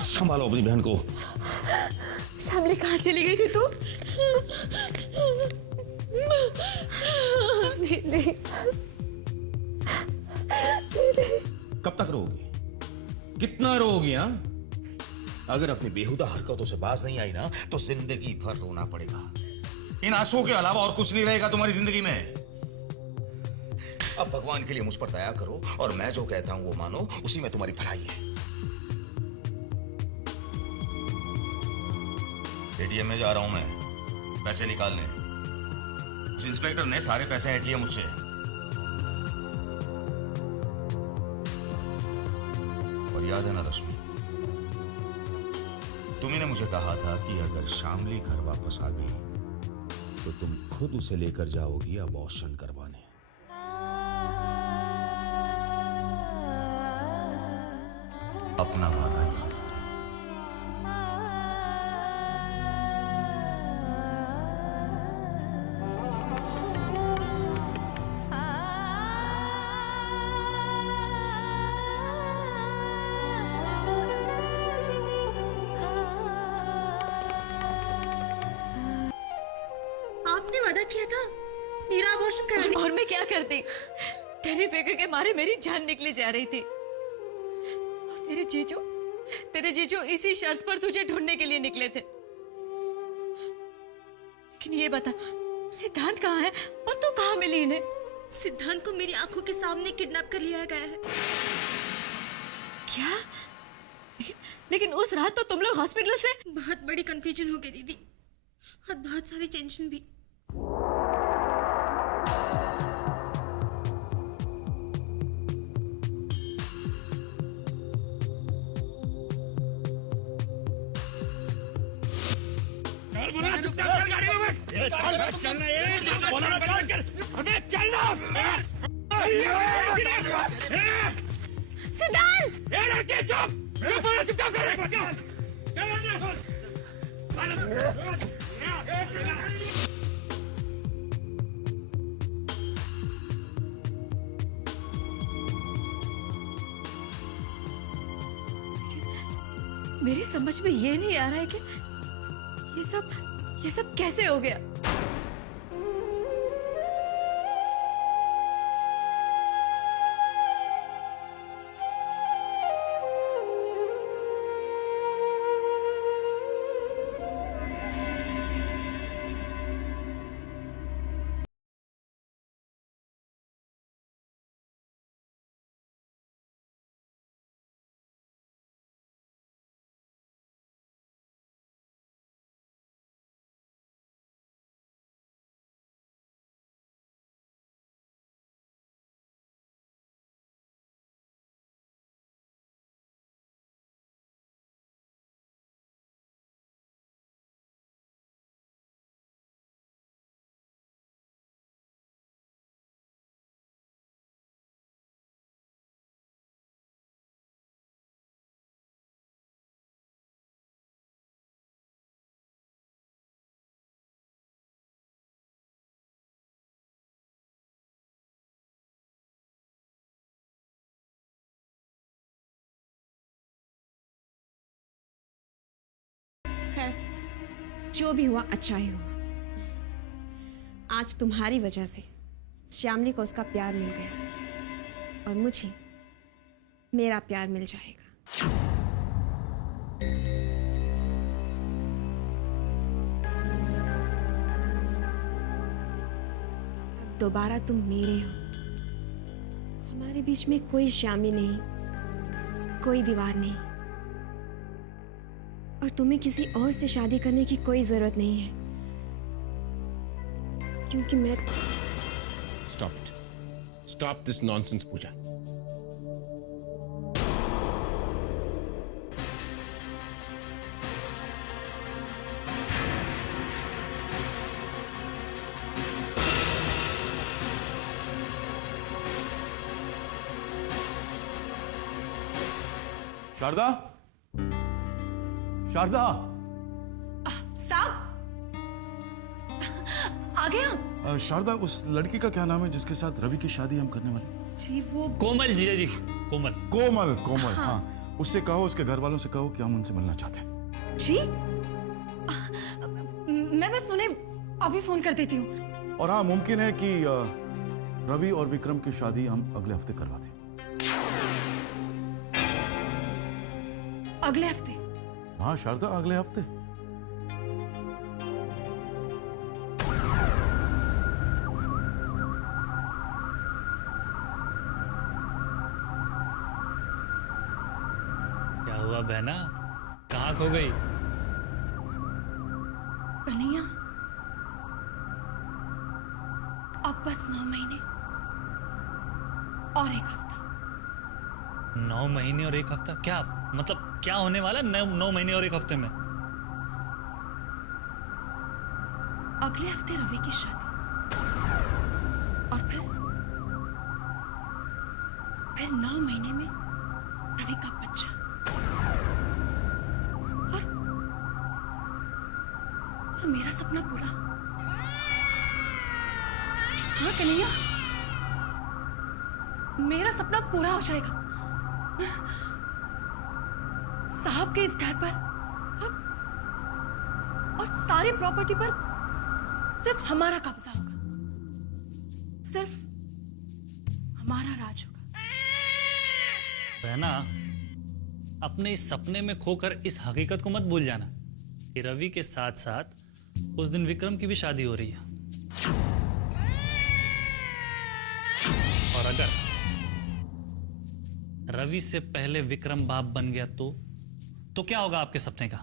संभालो अपनी बहन को। शामली कहाँ चली गई थी तू? दीदी कब तक रोगी? कितना रोगी? हाँ, अगर अपनी बेहुदा हरकतों से बाज नहीं आई ना तो जिंदगी भर रोना पड़ेगा। इन आंसुओं के अलावा और कुछ नहीं रहेगा तुम्हारी जिंदगी में। अब भगवान के लिए मुझ पर दया करो और मैं जो कहता हूं वो मानो, उसी में तुम्हारी भलाई है। एटीएम में जा रहा हूं मैं पैसे निकालने। इस इंस्पेक्टर ने सारे पैसे ऐंठ लिए मुझसे। और याद है ना रश्मि, तुम्ही ने मुझे कहा था कि अगर शामली घर वापस आ गई तो तुम खुद उसे लेकर जाओगी अबॉर्शन करवाने। अपना वादा याद। आपने वादा किया था मेरा अबॉर्शन कराने। और मैं क्या करती? तेरी फिक्र के मारे मेरी जान निकली जा रही थी। और तेरे जीजू इसी शर्त पर तुझे ढूंढने के लिए निकले थे। लेकिन ये बता, सिद्धांत कहाँ है और तू कहाँ मिली इन्हें? सिद्धांत को मेरी आंखों के सामने किडनैप कर लिया गया है। क्या? लेकिन उस रात तो तुम लोग हॉस्पिटल से। बहुत बड़ी कंफ्यूजन हो गई दीदी और बहुत सारी टेंशन भी। मेरी समझ में ये नहीं आ रहा है कि ये सब कैसे हो गया। खैर, जो भी हुआ अच्छा ही हुआ। आज तुम्हारी वजह से श्यामली को उसका प्यार मिल गया और मुझे मेरा प्यार मिल जाएगा। अब दोबारा तुम मेरे हो। हमारे बीच में कोई श्यामली नहीं, कोई दीवार नहीं, और तुम्हें किसी और से शादी करने की कोई जरूरत नहीं है, क्योंकि मैं। Stop this nonsense, Pooja. Sharda, Sharda, साहब आ गए आप? शारदा, उस लड़की का क्या नाम है जिसके साथ रवि की शादी हम करने वाले? जी वो कोमल, जीजा जी, कोमल। कोमल, कोमल, हाँ। उससे कहो, उसके घर वालों से कहो कि हम उनसे मिलना चाहते हैं। जी मैं बस उन्हें अभी फोन कर देती हूँ। और हाँ, मुमकिन है कि रवि और विक्रम की शादी हम अगले हफ्ते करवा दें। अगले हफ्ते? हाँ शारदा, अगले हफ्ते। क्या हुआ बहना, कहाँ खो गई? कन्हैया, अब बस 9 महीने और 1 हफ्ता। 9 महीने और 1 हफ्ता? क्या मतलब, क्या होने वाला 9 महीने और 1 हफ्ते में? अगले हफ्ते रवि की शादी, और फिर 9 महीने में रवि का बच्चा, और मेरा सपना पूरा। हाँ कन्हैया, मेरा सपना पूरा हो जाएगा। साहब के इस घर पर और सारी प्रॉपर्टी पर सिर्फ हमारा कब्जा होगा, सिर्फ हमारा राज होगा। बहना, अपने इस सपने में खोकर इस हकीकत को मत भूल जाना कि रवि के साथ साथ उस दिन विक्रम की भी शादी हो रही है। और अगर रवि से पहले विक्रम बाप बन गया तो क्या होगा आपके सपने का?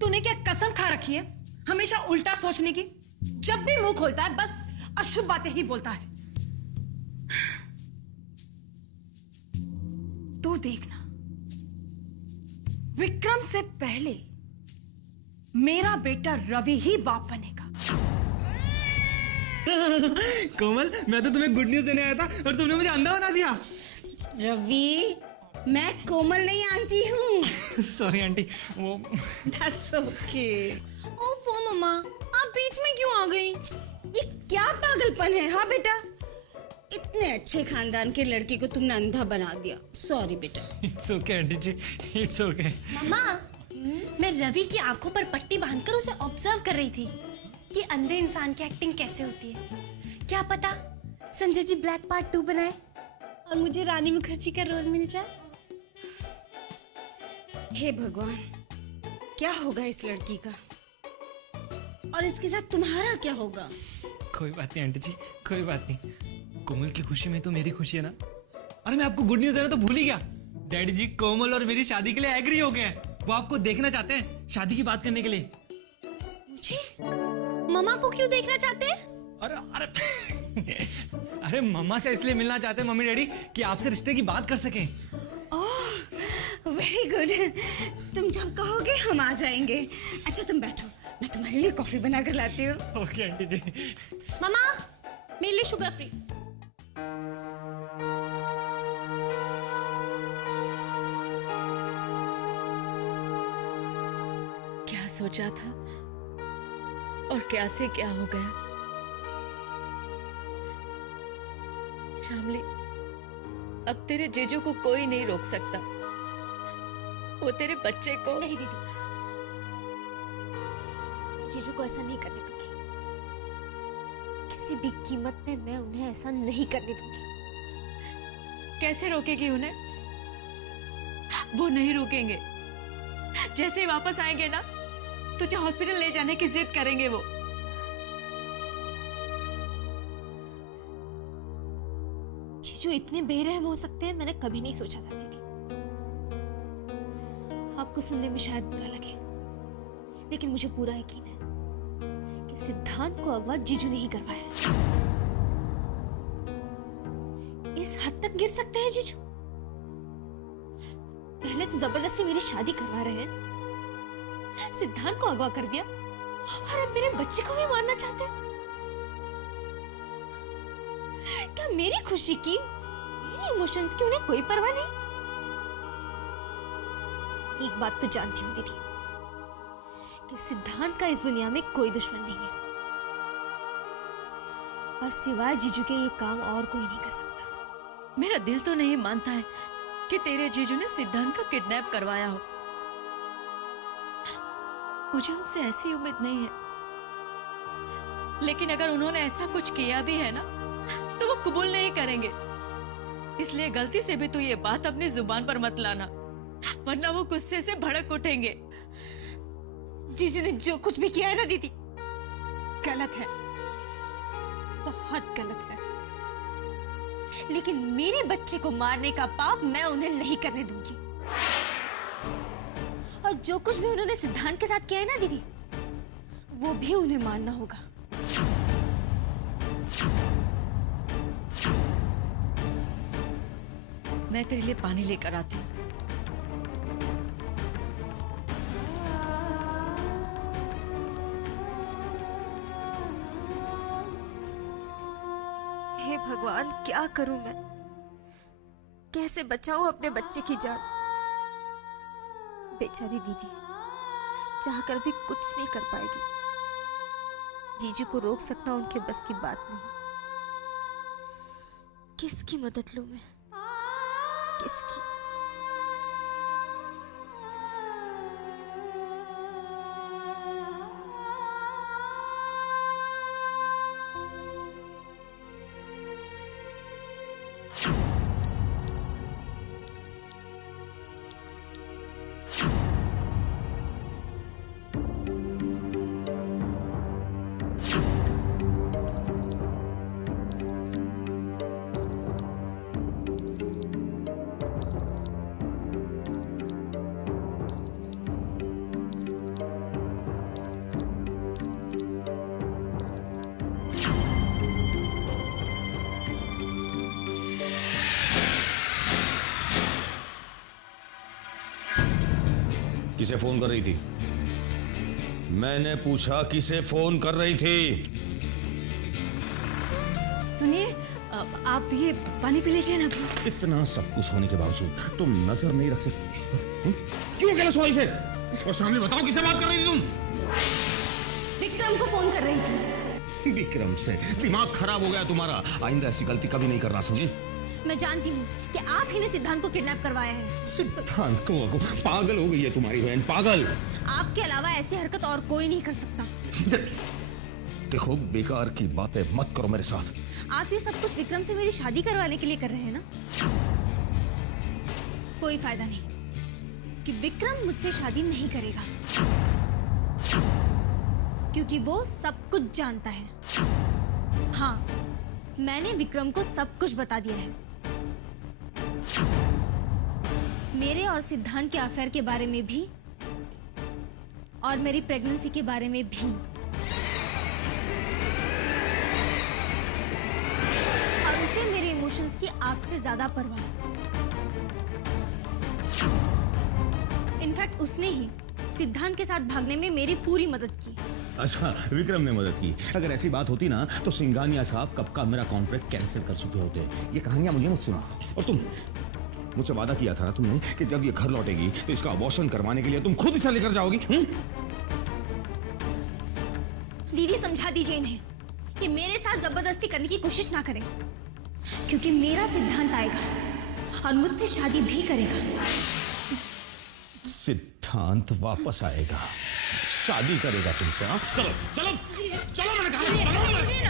तूने क्या कसम खा रखी है हमेशा उल्टा सोचने की? जब भी मुंह खोलता है बस अशुभ बातें ही बोलता है। तू देखना, विक्रम से पहले मेरा बेटा रवि ही बाप बनेगा। कोमल, मैं तो तुम्हें गुड न्यूज देने आया था और तुमने मुझे अंधा बना दिया। रवि, मैं कोमल नहीं आंटी हूँ। सॉरी आंटी, वो That's okay. ओफो मम्मा, आप बीच में क्यों आ गई? ये क्या पागलपन है? हाँ बेटा, इतने अच्छे खानदान के लड़के को तुमने अंधा बना दिया। सॉरी बेटा। It's okay aunty ji, it's okay. Mama, मैं रवि की आंखों पर पट्टी बांधकर उसे ऑब्जर्व कर रही थी कि अंधे इंसान की एक्टिंग कैसे होती है। क्या पता संजय जी ब्लैक पार्ट 2 बनाए और मुझे रानी मुखर्जी का रोल मिल जाए। हे भगवान, क्या होगा इस लड़की का? और इसके साथ तुम्हारा क्या होगा? कोई बात नहीं आंटी जी, कोई बात नहीं। कोमल की खुशी में तो मेरी खुशी है ना। अरे मैं आपको गुड न्यूज देना तो भूल ही गया। डैडी जी कोमल और मेरी शादी के लिए एग्री हो गए हैं। वो आपको देखना चाहते हैं, शादी की बात करने के लिए। मुझे? मम्मा को क्यों देखना चाहते हैं? अरे अरे अरे मम्मा से इसलिए मिलना चाहते हैं मम्मी डैडी कि आपसे रिश्ते की बात कर सकें। वेरी गुड, तुम जब कहोगे हम आ जाएंगे। अच्छा तुम बैठो, मैं तुम्हारे लिए कॉफी बना कर लाती हूँ। ओके आंटी जी। मम्मा, मेरे लिए शुगर फ्री। क्या सोचा था और क्या से क्या हो गया। शामली, अब तेरे जीजू को कोई नहीं रोक सकता। वो तेरे बच्चे को नहीं दीदी, जीजू को ऐसा नहीं करने दूंगी। किसी भी कीमत पे मैं उन्हें ऐसा नहीं करने दूंगी। कैसे रोकेगी उन्हें? वो नहीं रोकेंगे। जैसे ही वापस आएंगे ना, तुझे हॉस्पिटल ले जाने की जिद करेंगे वो। जीजू इतने बेरहम हो सकते हैं, मैंने कभी नहीं सोचा था दीदी। आपको सुनने में शायद बुरा लगे, लेकिन मुझे पूरा यकीन है कि सिद्धांत को अगवा जीजू ने ही करवाया। इस हद तक गिर सकते हैं जीजू? पहले तो जबरदस्ती मेरी शादी करवा रहे हैं, सिद्धांत को अगवा कर दिया, और अब मेरे बच्चे को भी मारना चाहते हैं। क्या मेरी खुशी की, मेरे इमोशंस की उन्हें कोई परवाह नहीं? एक बात तो जानती हूँ दीदी, कि सिद्धांत का इस दुनिया में कोई दुश्मन नहीं है, और सिवाय जीजू के ये काम और कोई नहीं कर सकता। मेरा दिल तो नहीं मानता है कि तेरे जीजू ने सिद्धांत का किडनैप करवाया हो। मुझे उनसे ऐसी उम्मीद नहीं है, लेकिन अगर उन्होंने ऐसा कुछ किया भी है ना तो वो कबूल नहीं करेंगे। इसलिए गलती से भी तू ये बात अपनी जुबान पर मत लाना, वरना वो गुस्से से भड़क उठेंगे। जीजू ने जो कुछ भी किया है ना दीदी, गलत है, बहुत गलत है। लेकिन मेरे बच्चे को मारने का पाप मैं उन्हें नहीं करने दूंगी। और जो कुछ भी उन्होंने सिद्धांत के साथ किया है ना दीदी, वो भी उन्हें मानना होगा। मैं तेरे लिए पानी लेकर आती हूँ। हे भगवान, क्या करूं मैं? कैसे बचाऊं अपने बच्चे की जान? बेचारी दीदी चाहकर भी कुछ नहीं कर पाएगी। जीजू को रोक सकना उनके बस की बात नहीं। किसकी मदद लूं मैं? किसकी? किसे फोन कर रही थी? मैंने पूछा किसे फोन कर रही थी? सुनिए, आप ये पानी पी लीजिए ना। इतना सब कुछ होने के बावजूद तुम नजर नहीं रख सकती इस पर? क्यों कहना सुनाई से? और सामने बताओ किसे बात कर रही थी तुम? विक्रम को फोन कर रही थी। विक्रम से? दिमाग खराब हो गया तुम्हारा। आइंदा ऐसी गलती कभी नहीं करना, समझी? मैं जानती हूँ कि आप ही ने सिद्धांत को किडनैप करवाया है। सिद्धांत को? पागल हो गई है तुम्हारी बहन, पागल। आपके अलावा ऐसी हरकत और कोई नहीं कर सकता। देखो, बेकार की बातें मत करो मेरे साथ। आप ये सब कुछ विक्रम से मेरी शादी करवाने के लिए कर रहे हैं ना? कोई फायदा नहीं कि विक्रम मुझसे शादी नहीं करेगा, क्योंकि वो सब कुछ जानता है। हाँ, मैंने विक्रम को सब कुछ बता दिया है, मेरे और सिद्धांत के अफेयर के बारे में भी और मेरी प्रेगनेंसी के बारे में भी। और उसे मेरे इमोशंस की आपसे ज्यादा परवाह है। इनफैक्ट उसने ही सिद्धांत के साथ भागने में मेरी पूरी मदद की। अच्छा, विक्रम ने मदद की? अगर ऐसी बात होती ना तो सिंघानिया साहब कब का मेरा कॉन्ट्रैक्ट कैंसिल कर चुके होते। ये कहानियां मुझे मत सुना। और तुम, मुझसे वादा किया था ना तुमने कि जब ये घर लौटेगी तो इसका अबॉर्शन करवाने के लिए तुम खुद इसे लेकर जाओगी। दीदी, समझा दीजिए इन्हें कि मेरे साथ जबरदस्ती करने की कोशिश ना करें, क्योंकि मेरा सिद्धांत आएगा और मुझसे शादी भी करेगा। सिद्धांत वापस आएगा, शादी करेगा तुमसे। हाँ, चलो चलो चलो, मैंने कहा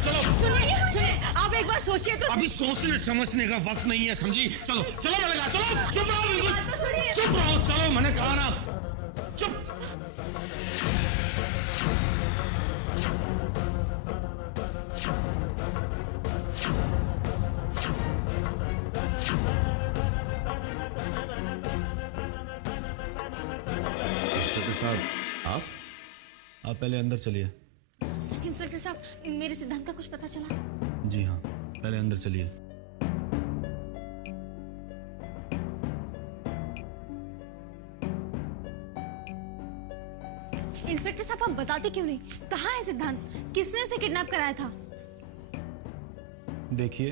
चलो। सुनिए, आप एक बार सोचिए तो। अभी सोचने समझने का वक्त नहीं है, समझी? चलो चलो, मैंने कहा चलो। चुप रहो, बिल्कुल चुप रहो। चलो, मैंने कहा ना, चुप। साहब, आप पहले अंदर चलिए। इंस्पेक्टर साहब, मेरे सिद्धांत का कुछ पता चला? जी हाँ, पहले अंदर चलिए। इंस्पेक्टर साहब, आप बताते क्यों नहीं? कहाँ है सिद्धांत? किसने उसे किडनैप कराया था? देखिए,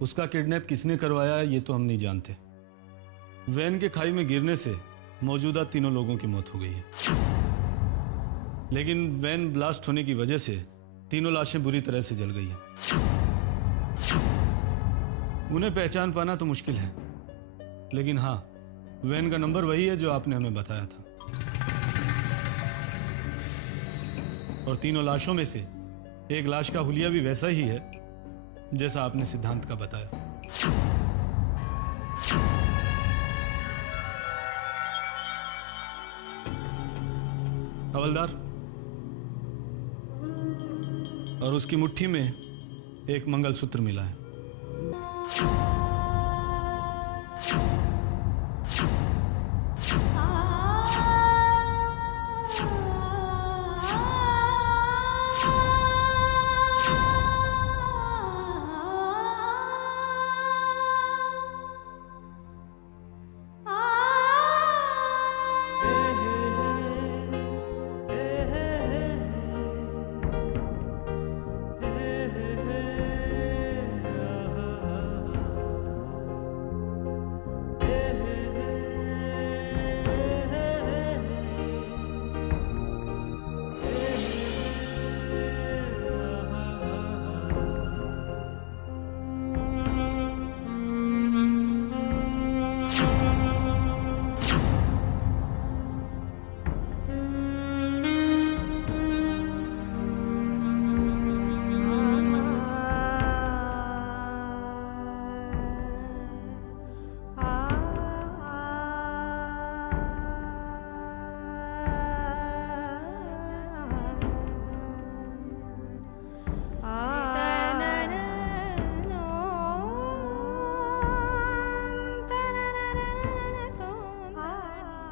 उसका किडनैप किसने करवाया ये तो हम नहीं जानते। वैन के खाई में गिरने से मौजूदा तीनों लोगों की मौत हो गई है, लेकिन वैन ब्लास्ट होने की वजह से तीनों लाशें बुरी तरह से जल गई हैं। उन्हें पहचान पाना तो मुश्किल है, लेकिन हाँ, वैन का नंबर वही है जो आपने हमें बताया था। और तीनों लाशों में से एक लाश का हुलिया भी वैसा ही है जैसा आपने सिद्धांत का बताया। हवलदार, और उसकी मुट्ठी में एक मंगलसूत्र मिला है।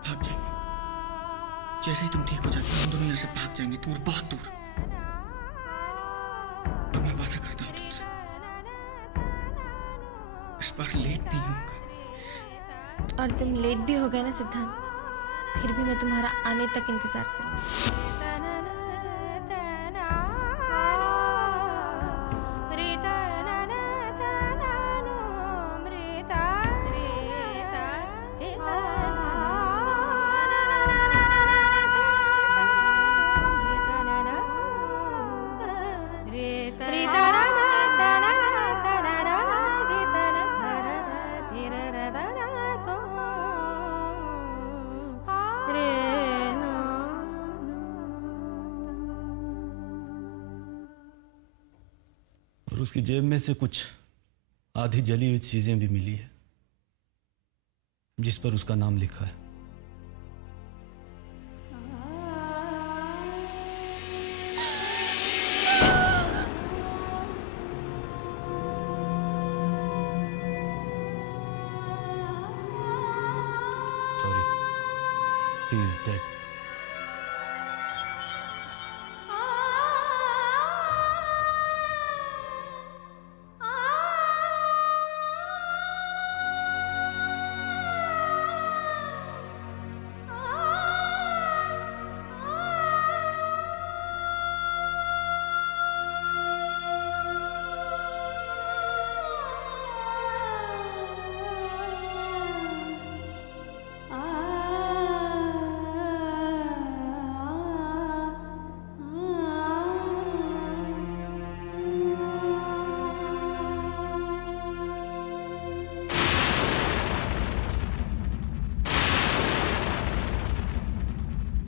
भाग जाएंगे। जैसे ही तुम ठीक हो जाती हो, हम दोनों यहाँ से भाग जाएंगे, दूर, बहुत दूर। और मैं वादा करता हूँ तुमसे, इस बार लेट नहीं होऊंगा। और तुम लेट भी हो गए ना सिद्धांत, फिर भी मैं तुम्हारा आने तक इंतजार करूंगी। और उसकी जेब में से कुछ आधी जली हुई चीजें भी मिली है जिस पर उसका नाम लिखा है।